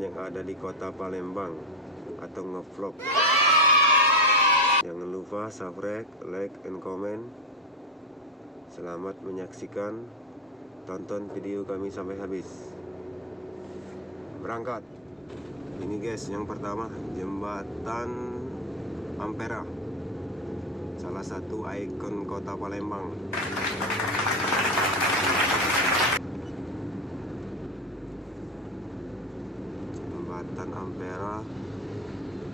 yang ada di kota Palembang atau ngevlog. Jangan lupa subscribe, like, and comment. Selamat menyaksikan, tonton video kami sampai habis. Berangkat. Ini guys, yang pertama Jembatan Ampera, salah satu ikon kota Palembang. Jembatan Ampera,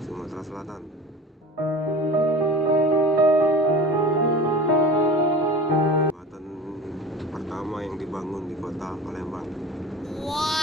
Sumatera Selatan. Jembatan pertama yang dibangun di kota Palembang. Wow.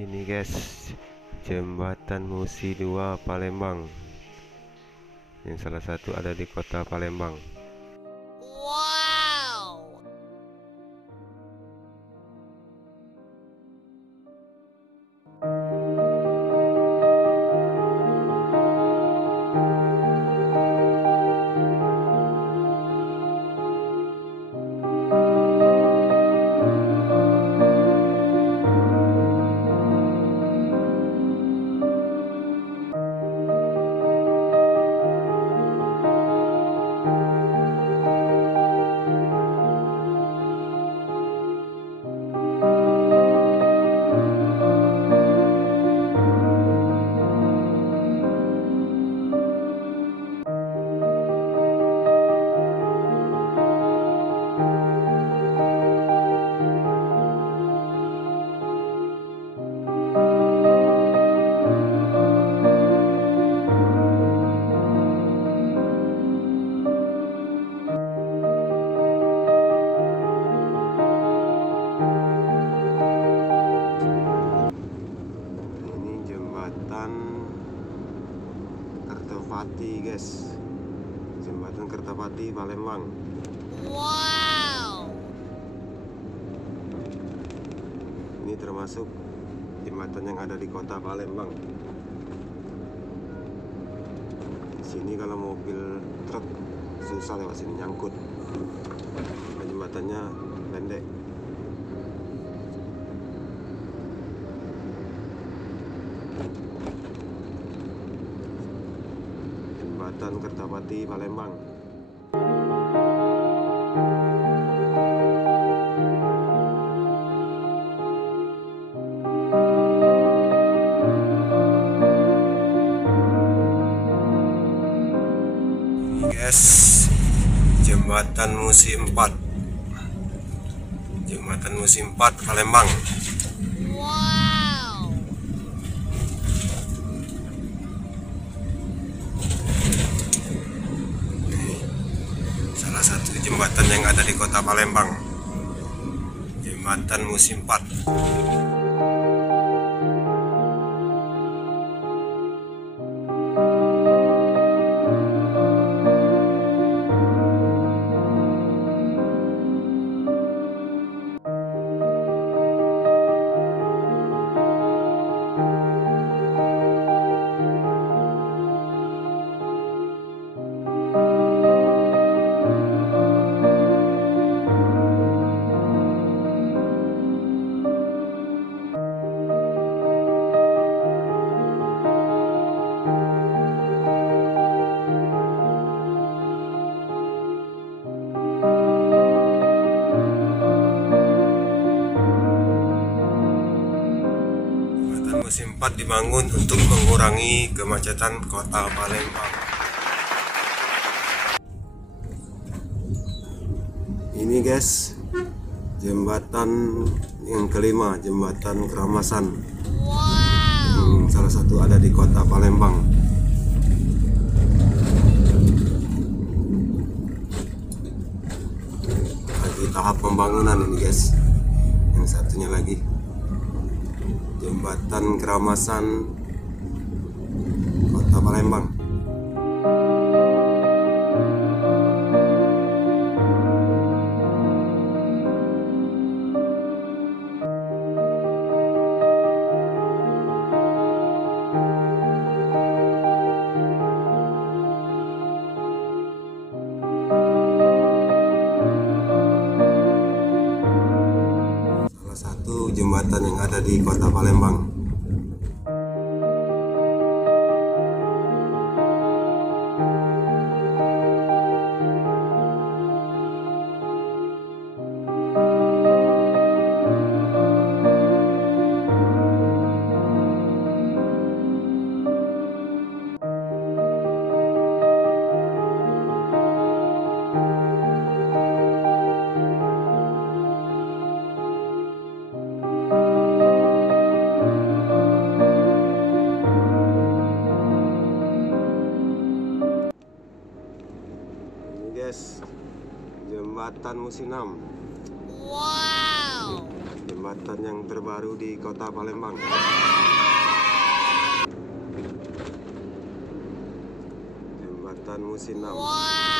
Ini guys, Jembatan Musi 2 Palembang, yang salah satu ada di kota Palembang. Wow. Ini Jembatan Kertapati guys, Jembatan Kertapati Palembang. Wow. Ini termasuk jembatan yang ada di kota Palembang. Di sini kalau mobil truk susah lewat sini, nyangkut. Dan jembatannya pendek. Jembatan Kertapati Palembang. Guys, Jembatan Musi 4, Jembatan Musi 4 Palembang. Wow. Salah satu jembatan yang ada di kota Palembang, Jembatan Musi 4. tepat dibangun untuk mengurangi kemacetan kota Palembang. Ini guys, jembatan yang kelima, jembatan Keramasan. Salah satu ada di kota Palembang. Lagi tahap pembangunan ini guys. Yang satunya lagi, jembatan Keramasan kota Palembang. Jembatan yang ada di kota Palembang. Guys, jembatan Musinam. Wow. Jembatan yang terbaru di kota Palembang. Jembatan Musinam. Wow.